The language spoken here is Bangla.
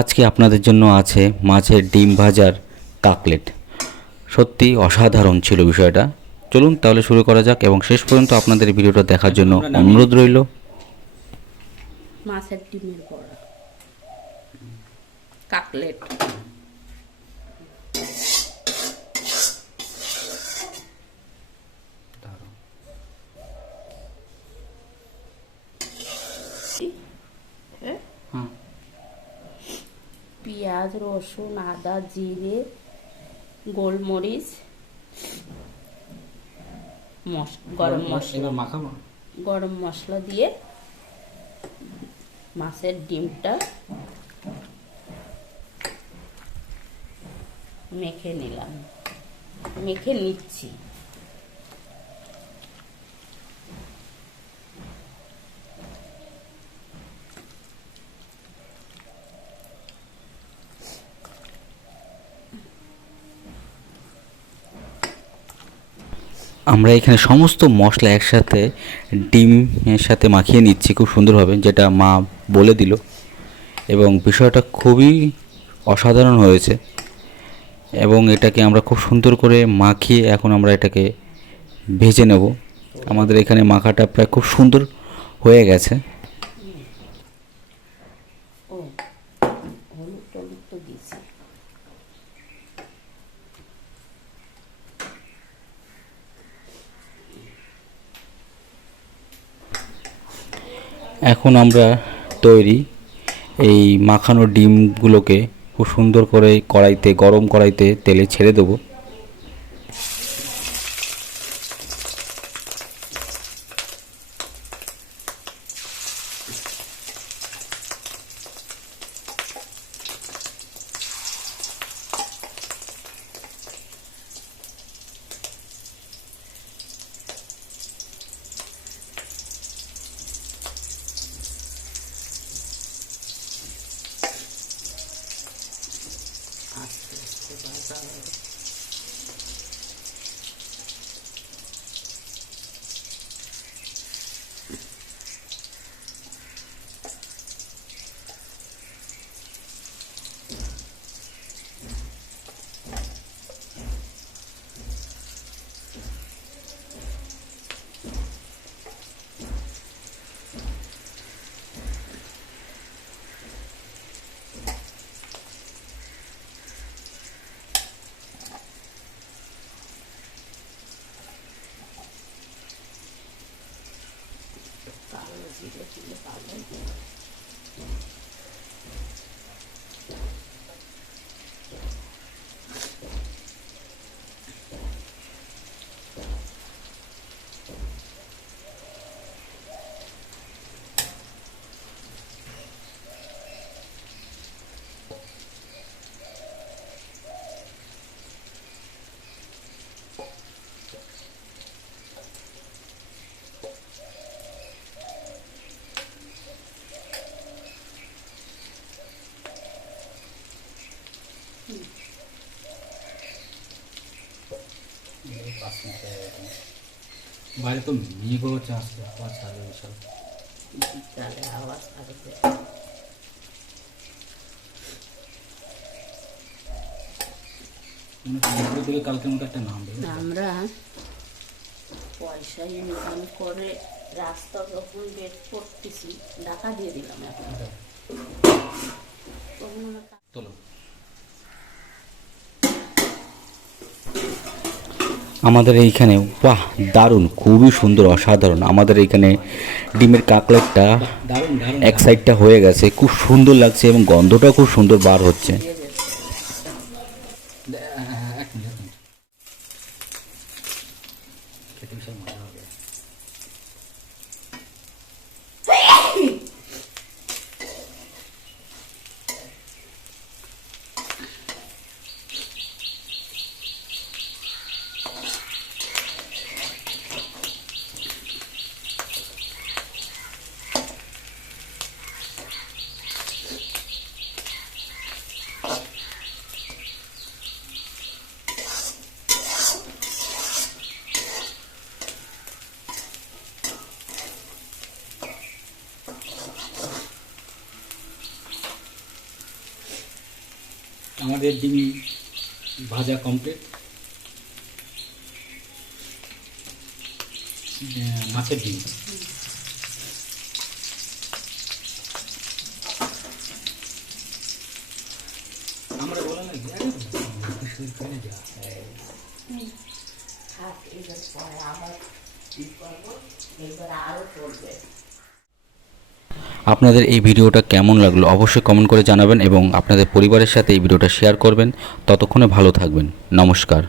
আজকে আপনাদের জন্য আছে মাছের ডিম ভাজার কাকলেট। সত্যি অসাধারণ ছিল বিষয়টা। চলুন তাহলে শুরু করা যাক এবং শেষ পর্যন্ত আপনাদের ভিডিওটা দেখার জন্য অনুরোধ রইল। মাছের ডিমের বড়া কাকলেট। পেঁয়াজ, রসুন, আদা, জিরে, গোলমরিচ, গরম মশলা দিয়ে মাছের ডিমটা মেখে নিচ্ছি। আমরা এখানে সমস্ত মশলা একসাথে ডিমের সাথে মাখিয়ে নিচ্ছি খুব সুন্দরভাবে, যেটা মা বলে দিল, এবং বিষয়টা খুবই অসাধারণ হয়েছে। এবং এটাকে আমরা খুব সুন্দর করে মাখিয়ে এখন আমরা এটাকে ভেজে নেব। আমাদের এখানে মাখাটা প্রায় খুব সুন্দর হয়ে গেছে। এখন আমরা তৈরি এই মাখানো ডিমগুলোকে খুব সুন্দর করে গরম কড়াইতে তেলে ছেড়ে দেবো। বাইরে তো মেঘও চাষ ছাড়ে সব আওয়াজ আসবে। থেকে কালকের মতো একটা নাম আমরা পয়সা ইনকাম করে রাস্তা যখন বের করতেছি টাকা দিয়ে দিলাম। এখন চলো আমাদের এইখানে বাহ দারুণ, খুবই সুন্দর, অসাধারণ। আমাদের এইখানে ডিমের কাকলেটটা এক সাইডটা হয়ে গেছে, খুব সুন্দর লাগছে এবং গন্ধটাও খুব সুন্দর বার হচ্ছে। আমাদের ডিম ভাজা কমপ্লিট। মাছের ডিম আমরা বলা নাকি থাক, এবার পরে আবার ই করবো, এবার আরও চলবে। আপনাদের এই ভিডিওটা কেমন লাগলো অবশ্যই কমেন্ট করে জানাবেন এবং আপনাদের পরিবারের সাথে এই ভিডিওটা শেয়ার করবেন। ততক্ষণে ভালো থাকবেন। নমস্কার।